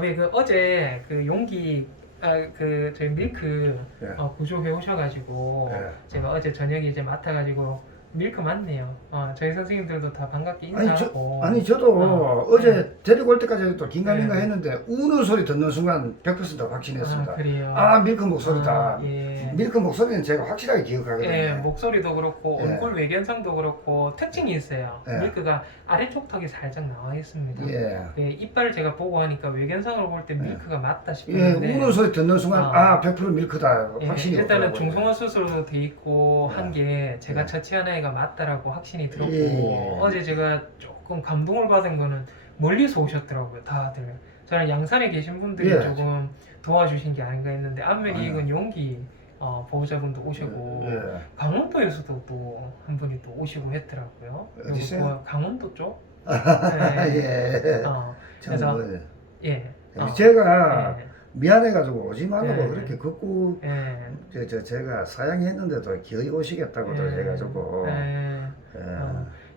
왜 그 어제 그 용기 그 저희 밀크 예. 구조해 오셔가지고 예. 제가 어제 저녁에 이제 맡아가지고 밀크 맞네요. 저희 선생님들도 다 반갑게 아니 인사하고. 저도 어제 네. 데리고 올 때까지 또 긴가민가 네. 했는데 우는 소리 듣는 순간 100% 확신했습니다. 그래요. 밀크 목소리다. 예. 밀크 목소리는 제가 확실하게 기억하거든요. 예, 목소리도 그렇고 예. 얼굴 외견상도 그렇고 특징이 있어요. 예. 밀크가 아래쪽 턱이 살짝 나와 있습니다. 예. 예, 이빨을 제가 보고 하니까 외견상으로 볼 때 밀크가 맞다 예, 싶었는데 우는 소리 듣는 순간 아. 100% 밀크다. 예, 확신이 일단은 오더라고요. 중성화 수술도 돼 있고 예. 한 게 제가 예. 처치한 아이가 맞다라고 확신이 들었고 예. 어제 제가 조금 감동을 받은 거는 멀리서 오셨더라고요 다들. 저는 양산에 계신 분들이 예. 조금 도와주신 게 아닌가 했는데 안면이익은 용기 보호자분도 오시고 예. 강원도에서도 또 한 분이 또 오시고 했더라고요. 어디세요? 요거 강원도 쪽? 예. 그래서 뭐, 예. 제가 예. 미안해가지고 오지 말라고 예. 그렇게 걷고 예. 제가 사양했는데도 기어이 오시겠다고도 해가지고 예. 예.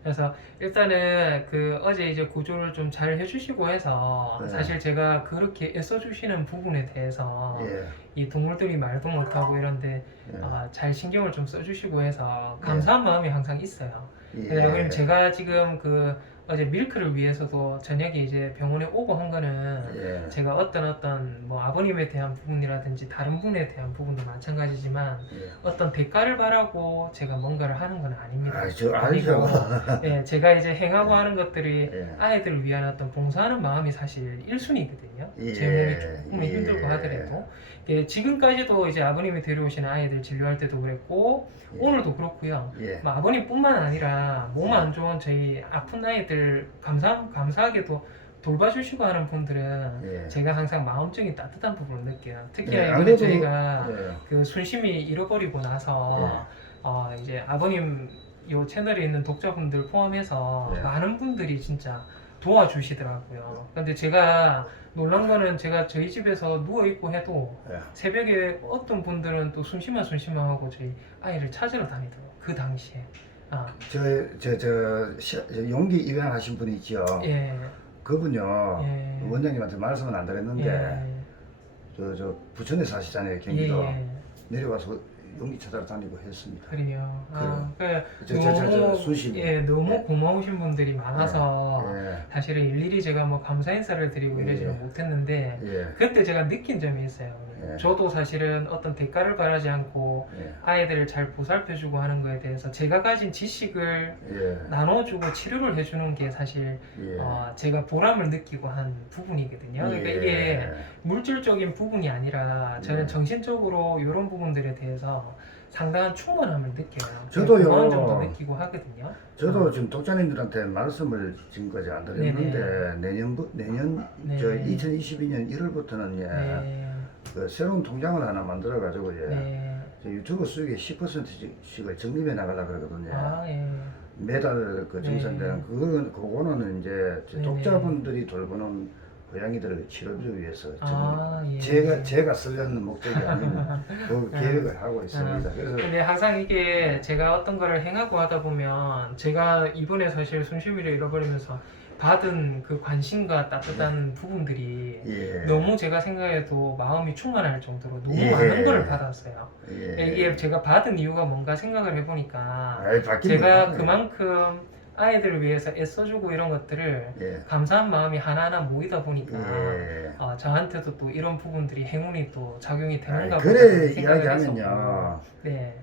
그래서 일단은 그 어제 이제 구조를 좀 잘 해주시고 해서 네. 사실 제가 그렇게 애써주시는 부분에 대해서 예. 이 동물들이 말도 못하고 이런데 예. 잘 신경을 좀 써주시고 해서 감사한 마음이 항상 있어요. 예. 왜냐면 제가 지금 그 어제 밀크를 위해서도 저녁에 이제 병원에 오고 한 거는 예. 제가 어떤 뭐 아버님에 대한 부분이라든지 다른 분에 대한 부분도 마찬가지지만 예. 어떤 대가를 바라고 제가 뭔가를 하는 건 아닙니다. 저 알죠. 예, 제가 이제 행하고 하는 것들이 예. 아이들을 위한 어떤 봉사하는 마음이 사실 1순위거든요. 예. 제 몸이 조금 예. 힘들고 하더라도. 예, 지금까지도 이제 아버님이 데려오시는 아이들 진료할 때도 그랬고 예. 오늘도 그렇고요. 예. 뭐 아버님뿐만 아니라 몸 안 좋은 저희 아픈 아이들 감사하게도 돌봐주시고 하는 분들은 예. 제가 항상 마음적인 따뜻한 부분을 느껴요. 특히나 예, 이번에 아무래도- 저희가 예. 그 순심이 잃어버리고 나서 이제 아버님 요 채널에 있는 독자분들 포함해서 예. 많은 분들이 진짜 도와주시더라고요. 근데 제가 놀란 거는 제가 저희 집에서 누워 있고 해도 예. 새벽에 어떤 분들은 또 순심하고 저희 아이를 찾으러 다니더라고요. 그 당시에. 저 용기 입양하신 분이 있죠. 예. 그분요. 예. 원장님한테 말씀은 안 드렸는데 예. 저 부천에 사시잖아요. 예. 경기도. 예. 내려가서 용기 찾아러 다니고 했습니다. 그래요. 그러니까 저 순심이. 예, 너무 예. 고마우신 분들이 많아서 예. 사실은 일일이 제가 뭐 감사 인사를 드리고 이러지는 예. 못했는데 못했는데 그때 제가 느낀 점이 있어요. 예. 저도 사실은 어떤 대가를 바라지 않고 예. 아이들을 잘 보살펴주고 하는 거에 대해서 제가 가진 지식을 예. 나눠주고 치료를 해주는 게 사실 예. 제가 보람을 느끼고 한 부분이거든요. 그러니까 예. 이게 물질적인 부분이 아니라 저는 예. 정신적으로 이런 부분들에 대해서 상당한 충분함을 느껴요. 저도요. 고마운 점도 느끼고 하거든요. 저도 지금 독자님들한테 말씀을 지금까지 안 드렸는데 내년 네. 저 2022년 1월부터는 예. 네. 그 새로운 통장을 하나 만들어 가지고 예. 네. 저 유튜브 수익의 10%씩을 적립해 나가려 그러거든요. 예. 매달 그 정산되는 그거는 이제 저 네네. 독자분들이 돌보는 고양이들을 치료를 위해서 예. 제가 쓰려는 목적이 아닌 그 계획을 하고 있습니다. 그래서 근데 항상 이게 제가 어떤 거를 행하고 하다 보면 제가 이번에 사실 순심이를 잃어버리면서 받은 그 관심과 따뜻한 부분들이 예. 너무 제가 생각해도 마음이 충만할 정도로 너무 예. 많은 걸 받았어요. 예. 이게 제가 받은 이유가 뭔가 생각을 해보니까 아이, 바뀐 제가 거잖아요. 그만큼 아이들을 위해서 애써주고 이런 것들을 예. 감사한 마음이 하나하나 모이다 보니까 예. 저한테도 또 이런 부분들이 행운이 또 작용이 되는가 보다 그래 생각을 이야기하면요. 했었고. 네.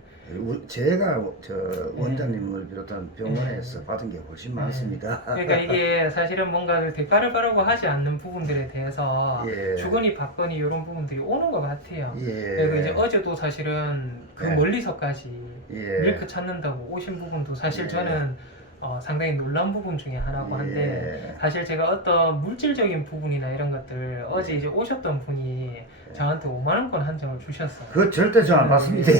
제가 저 원장님을 비롯한 병원에서 받은 게 훨씬 많습니다. 그러니까 이게 사실은 뭔가 대가를 바라고 하지 않는 부분들에 대해서 예. 주거니 받거니 이런 부분들이 오는 것 같아요. 예. 그리고 이제 어제도 사실은 그 예. 멀리서까지 예. 밀크 찾는다고 오신 부분도 사실 예. 저는 상당히 놀란 부분 중에 하나고 한데 예. 사실 제가 어떤 물질적인 부분이나 이런 것들 어제 이제 오셨던 분이 저한테 5만 원권 한 장을 주셨어요. 그거 절대 저 안 받습니다.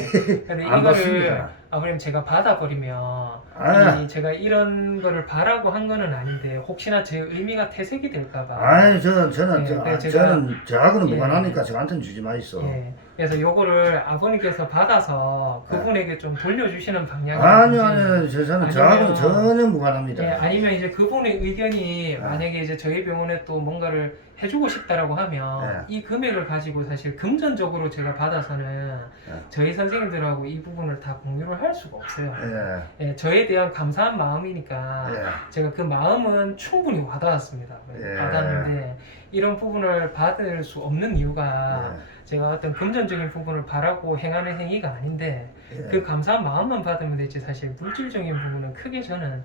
근데 안 이거를 받습니다. 아버님 제가 받아버리면 제가 이런 거를 바라고 한 거는 아닌데 혹시나 제 의미가 퇴색이 될까봐 아니 저는 예, 그래서 제가- 저는 저하고는 예. 무관하니까 저한테는 주지 마이소. 예. 그래서 요거를 아버님께서 받아서 그분에게 좀 돌려주시는 방향이 아니요, 저는 저하고는 아니면- 전혀 무관합니다. 예, 아니면 이제 그분의 의견이 아. 만약에 이제 저희 병원에 또 뭔가를 해주고 싶다라고 하면 이 금액을 가지고 사실 금전적으로 제가 받아서는 저희 선생님들하고 이 부분을 다 공유를 할 수가 없어요. 예, 예, 저에 대한 감사한 마음이니까 예. 제가 그 마음은 충분히 와닿았습니다. 예. 받았는데 이런 부분을 받을 수 없는 이유가 제가 어떤 금전적인 부분을 바라고 행하는 행위가 아닌데 예. 그 감사한 마음만 받으면 되지 사실 물질적인 부분은 크게 저는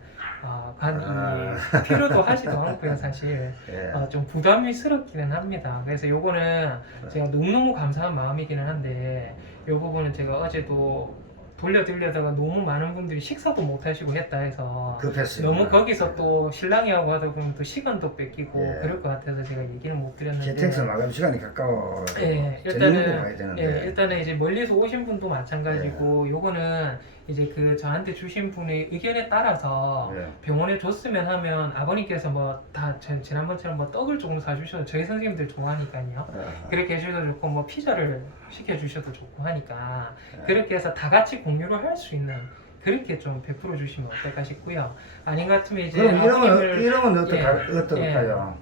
필요도 하지도 않고요 사실 예. 좀 부담스럽기는 합니다. 그래서 요거는 제가 너무너무 감사한 마음이기는 한데 요 부분은 제가 어제도 돌려드리려다가 너무 많은 분들이 식사도 못 하시고 했다 해서 급했어요. 너무 거기서 또 신랑이하고 하다 보면 또 시간도 뺏기고 예. 그럴 것 같아서 제가 얘기는 못 드렸는데 재택서 마감 시간이 가까워. 예, 저녁 먹고 가야 일단은 되는데. 일단은 이제 멀리서 오신 분도 마찬가지고 요거는 이제 그 저한테 주신 분의 의견에 따라서 예. 병원에 줬으면 하면 아버님께서 뭐 다 지난번처럼 뭐 떡을 조금 사주셔도 저희 선생님들 좋아하니까요. 그렇게 해주셔도 좋고 뭐 피자를 시켜주셔도 좋고 하니까 그렇게 해서 다 같이 공유를 할 수 있는 그렇게 좀 베풀어 주시면 어떨까 싶고요. 아닌 것 같으면 이제 그럼 아버님을 이러면 예. 어떨까요?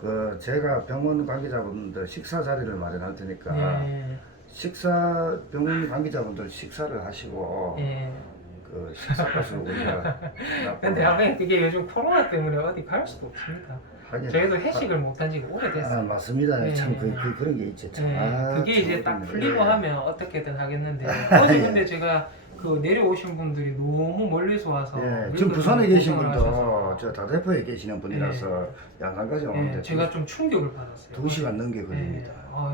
그 제가 병원 관계자분들 식사 자리를 마련할 테니까 병원 관계자분들 식사를 하시고 예. 그 식사값을 우리가 근데 아버님 그게 요즘 코로나 때문에 어디 갈 수도 없습니다. 하긴 저희도 회식을 못한 지가 오래됐어요. 맞습니다. 예. 참 그런 게 있지. 참. 그게 참 이제 딱 어렵네. 풀리고 예. 하면 어떻게든 하겠는데 어제 근데 제가 그 내려오신 분들이 너무 멀리서 와서 예, 지금 부산에 계신 고생을 분도 하셔서 저 다대포에 계시는 분이라서 양산까지 오는데 제가 좀 충격을 받았어요. 2시간 넘게 걸립니다.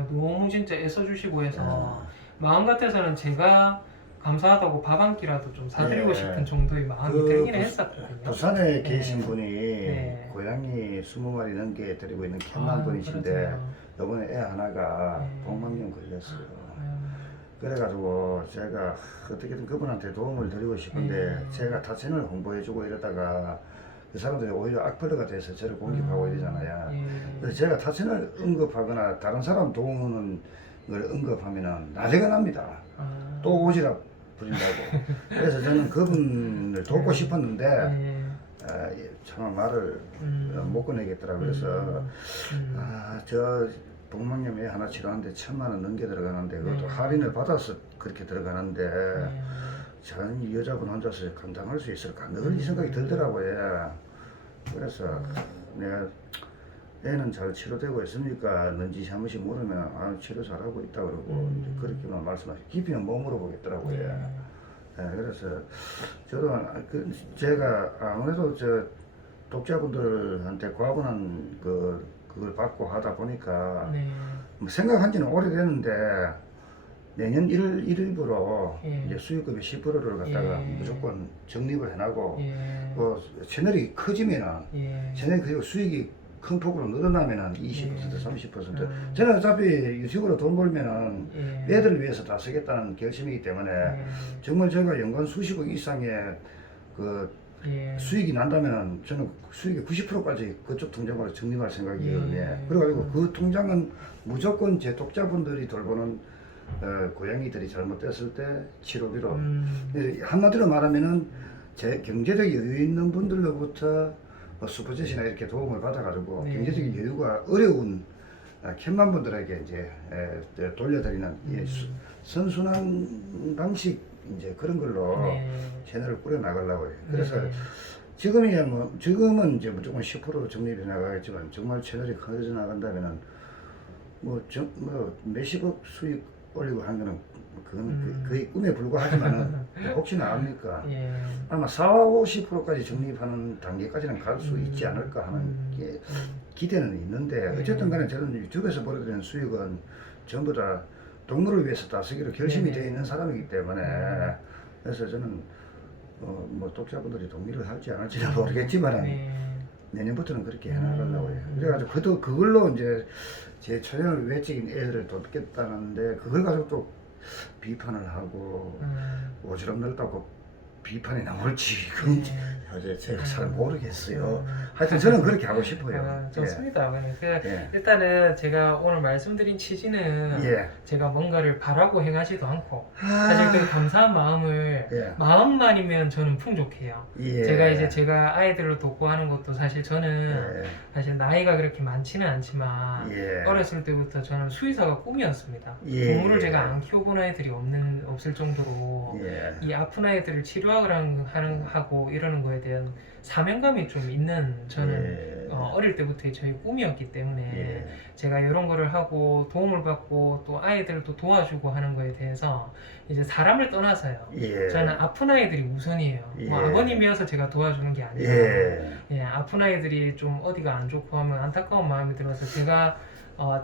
너무 진짜 애써주시고 해서 예. 마음 같아서는 제가 감사하다고 밥 한 끼라도 좀 사드리고 예. 싶은 정도의 마음이 그 들기는 부- 했었거든요. 부산에 계신 분이 네. 고양이 20마리 넘게 데리고 있는 아, 캔만 분이신데 그렇군요. 이번에 애 하나가 네. 복막염 걸렸어요. 아유, 그래가지고 제가 어떻게든 그분한테 도움을 드리고 싶은데 제가 타천을 홍보해주고 이러다가 그 사람들이 오히려 악플러가 돼서 저를 공격하고 이러잖아요. 예. 그래서 제가 타천을 언급하거나 다른 사람 도움을 언급하면은 난리가 납니다. 아, 또 오지랖 부린다고. 그래서 저는 그분을 돕고 싶었는데 예. 참 말을 못 꺼내겠더라고요. 그래서 저 복막염 애 하나 치료하는데 1,000만 원 넘게 들어가는데 그것도 할인을 받아서 그렇게 들어가는데 저는 이 여자분 혼자서 감당할 수 있을까 늘 이 생각이 들더라고요. 그래서 내가 애는 잘 치료되고 있습니까? 는지 한 번씩 물으면 치료 잘하고 있다 그러고 이제 그렇게만 말씀하시고 깊이는 못 물어보겠더라고요. 그래서 저도 제가 아무래도 저 독자분들한테 과분한 그걸 받고 하다 보니까 뭐 생각한 지는 오래됐는데 내년 1일부로 이제 수익금의 10%를 갖다가 무조건 적립을 해놔고 뭐 채널이 커지면은 채널이 커지고 수익이 큰 폭으로 늘어나면은 20% 30% 저는 어차피 유튜브로 돈 벌면은 애들을 위해서 다 쓰겠다는 결심이기 때문에 정말 제가 연간 수십억 이상의 그 수익이 난다면 저는 수익의 90%까지 그쪽 통장으로 적립할 생각이거든요. 그래가지고 그 통장은 무조건 제 독자분들이 돌보는 고양이들이 잘못됐을 때 치료비로 한마디로 말하면은 제 경제적 여유 있는 분들로부터 슈퍼챗이나 이렇게 도움을 받아가지고 경제적인 여유가 어려운 캔만 분들에게 이제 돌려드리는 선순환 방식 이제 그런 걸로 채널을 꾸려 나가려고 해요. 그래서 지금은 이제 무조건 10% 적립해 나가겠지만 정말 채널이 커져 나간다면은 뭐 몇십억 수익 올리고 하는 거는 그건 거의 꿈에 불과하지만은 혹시나 압니까? 아마 40~50%까지 적립하는 단계까지는 갈 수 있지 않을까 하는 기대는 있는데 어쨌든 간에 저는 유튜브에서 벌어들이는 수익은 전부 다 동물을 위해서 다 쓰기로 결심이 되어 있는 사람이기 때문에 그래서 저는 뭐 독자분들이 동의를 할지 안 할지는 모르겠지만 내년부터는 그렇게 해나가려고 해요. 그래가지고 그걸로 이제 제 초년을 외적인 애들을 돕겠다는데 그걸 가지고 또 비판을 하고 오지랖 넓다고 비판이 나올지 그건 이제 제가 잘 모르겠어요. 하여튼 음. 저는 그렇게 하고 싶어요. 아, 좋습니다. 아버님. 예. 일단은 제가 오늘 말씀드린 취지는 예. 제가 뭔가를 바라고 행하지도 않고 아, 사실 그 감사한 마음을 예. 마음만이면 저는 풍족해요. 예. 제가 이제 제가 아이들을 돕고 하는 것도 사실 저는 예. 사실 나이가 그렇게 많지는 않지만 예. 어렸을 때부터 저는 수의사가 꿈이었습니다. 예. 동물을 제가 안 키워본 아이들이 없을 정도로 예. 이 아픈 아이들을 치료하고 이러는 거에 대한 사명감이 좀 있는 저는 예. 어릴 때부터 저희 꿈이었기 때문에 예. 제가 이런 거를 하고 도움을 받고 또 아이들을 또 도와주고 하는 거에 대해서 이제 사람을 떠나서요. 예. 저는 아픈 아이들이 우선이에요. 뭐 예. 아버님이어서 제가 도와주는 게 아니라 예. 아픈 아이들이 좀 어디가 안 좋고 하면 안타까운 마음이 들어서 제가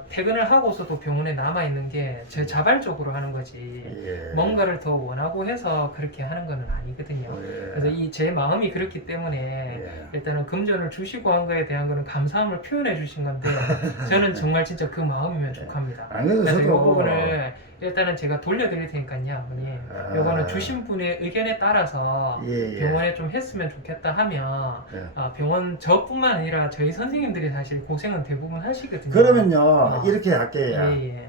퇴근을 하고서도 병원에 남아 있는 게 제 자발적으로 하는 거지 예. 뭔가를 더 원하고 해서 그렇게 하는 거는 아니거든요. 예. 그래서 이 제 마음이 그렇기 때문에 예. 일단은 금전을 주시고 한 거에 대한 거는 감사함을 표현해 주신 건데 저는 정말 진짜 그 마음이면 족합니다. 안 그래도 그래서 이 저도 부분을 일단은 제가 돌려드릴 테니까요, 아버님. 아. 요거는 주신 분의 의견에 따라서 예. 예. 병원에 좀 했으면 좋겠다 하면 예. 병원 저뿐만 아니라 저희 선생님들이 사실 고생은 대부분 하시거든요. 그러면요 이렇게 할게요. 예.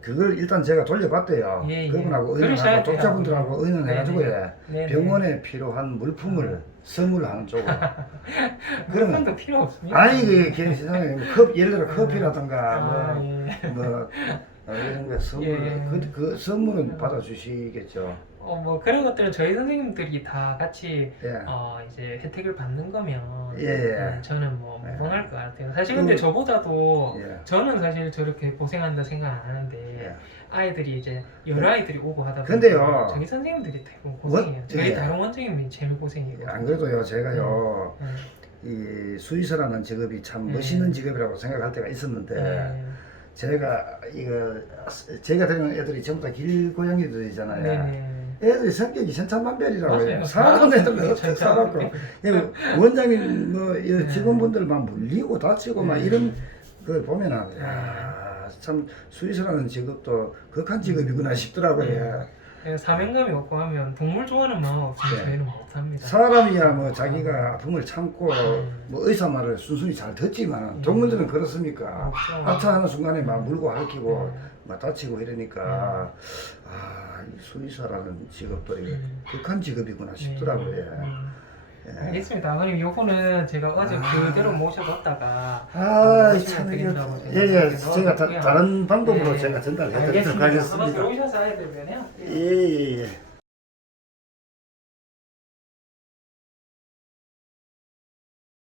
그걸 일단 제가 돌려봤대요. 예, 예. 그분하고 그러셔야 의논하고 돼요. 독자분들하고 의논해가지고 네네. 병원에 필요한 물품을 선물하는 쪽으로. 그러면 필요 없습니다. 아니 그 세상에 뭐 예를 들어 커피라든가 예. 뭐 이런 거 선물 예. 그 선물은 받아주시겠죠. 뭐 그런 것들은 저희 선생님들이 다 같이 예. 이제 혜택을 받는 거면 예. 저는 뭐 예. 무방할 것 같아요. 사실 근데 저보다도 예. 저는 사실 저렇게 고생한다 생각 안 하는데 예. 아이들이 이제 여러 아이들이 오고 하다 보니까 근데요. 저희 선생님들이 대부분 고생해요. 저희 예. 다른 원장님이 제일 고생이고. 안 그래도요 제가요 예. 이 수의사라는 직업이 참 예. 멋있는 직업이라고 생각할 때가 있었는데 예. 제가 데리는 애들이 전부 다 길고양이들이잖아요. 네네. 애들이 성격이 천차만별이라고 맞아요. 해요. 사람 애들 어떻게 천차만별. 살았고 원장님 뭐 이 직원분들 막 물리고 다치고 막 이런 걸 보면은 참 수의사라는 직업도 극한 직업이구나 싶더라고요. 사명감이 없고 하면 동물 좋아하는 마음 없으면 네. 저희는 못합니다. 사람이야 뭐 자기가 아픔을 참고 뭐 의사 말을 순순히 잘 듣지만 동물들은 그렇습니까? 없죠. 하차하는 순간에 막 물고 핥히고 막 다치고 이러니까 이 수의사라는 직업들이 극한 직업이구나 싶더라고요. 알겠습니다. 아버님 요거는 제가 어제 그대로 모셔뒀다가 참 드린다고 제가 넣어뒀고요. 다른 방법으로 예. 제가 전달해 드리도록 알겠습니다. 한번 하겠습니다. 들어오셔서 아이들 면해요. 예.